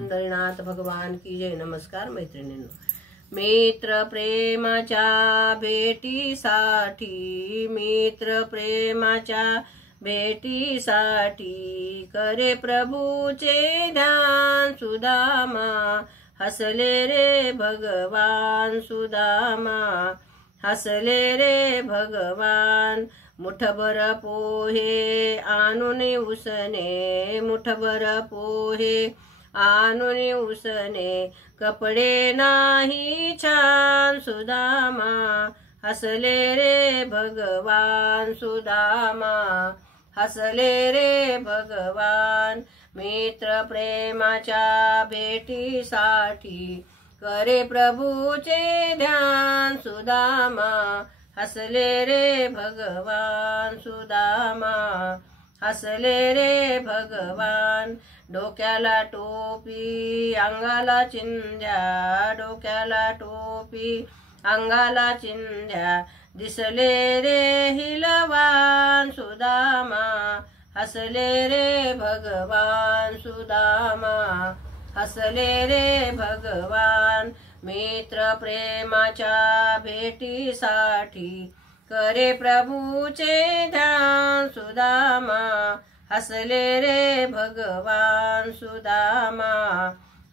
पंढरीनाथ भगवान की जय। नमस्कार मैत्रिणींनो, मित्र प्रेमाच्या भेटीसाठी, मित्र प्रेमाच्या भेटीसाठी करे प्रभूचे ध्यान सुदामा, हसले रे भगवान सुदामा, हसले रे भगवान। मुठभर पोहे आणून उसने, मुठभर पोहे आणून उसने, कपडे नाही छान सुदामा, हसले रे भगवान सुदामा, हसले रे भगवान। मित्र प्रेमाच्या भेटीसाठी करे प्रभूचे ध्यान सुदामा, हसले रे भगवान सुदामा, हसले रे भगवान। डोक्याला टोपी अंगाला चिंध्या, डोक्याला टोपी अंगाला चिंध्या, दिसले रे हिलवान सुदामा, हसले रे भगवान सुदामा, हसले रे भगवान। मित्र प्रेमाच्या भेटीसाठी करे प्रभूचे ध्यान सुदामा, हसले रे भगवान सुदामा,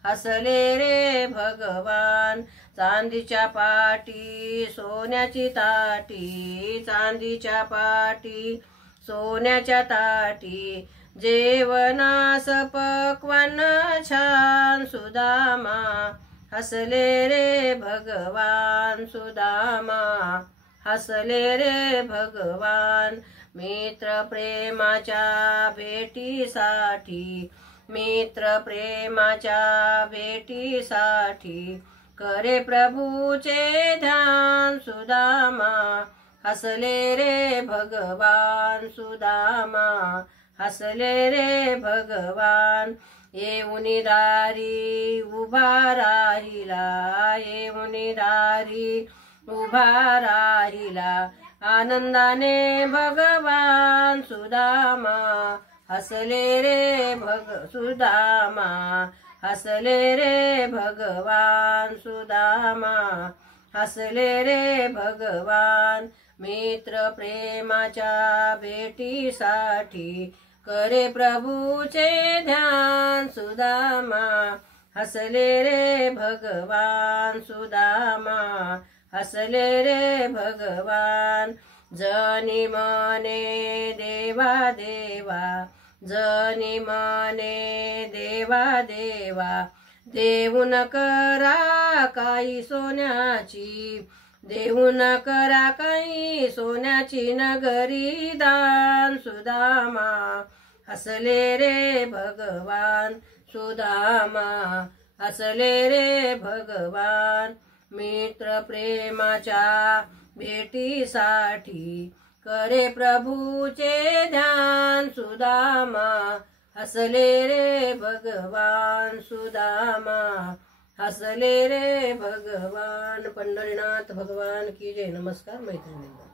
हसले रे भगवान। चांदीच्या पाटी सोन्याची ताटी, चांदीच्या पाटी सोन्याच्या ताटी, जेवणास पक्वान छान सुदामा, हसले रे भगवान सुदामा, हसले रे भगवान। मित्र प्रेमाच्या भेटीसाठी, मित्र प्रेमाच्या भेटीसाठी करे प्रभूचे ध्यान सुदामा, हसले रे भगवान सुदामा, हसले रे भगवान। येऊनी दारी उभा राहिला, येऊनी दारी उभा राहिला, आनंदाने भगवान सुदामा, हसले रे सुदामा, हसले रे भगवान सुदामा, हसले रे भगवान। मित्र प्रेमाच्या भेटीसाठी करे प्रभूचे ध्यान सुदामा, हसले रे भगवान सुदामा, हसले रे भगवान। जनी मने देवा देवा, जनी मने देवा देवा, देऊन करा काही सोन्याची, देऊन करा काही सोन्याची नगरी दान सुदामा, हसले रे भगवान सुदामा, हसले रे भगवान। मित्र प्रेमाच्या भेटीसाठी करे प्रभूचे ध्यान सुदामा, हसले रे भगवान सुदामा, हसले रे भगवान। पंढरीनाथ भगवान की जय। नमस्कार मैत्रिणींनो।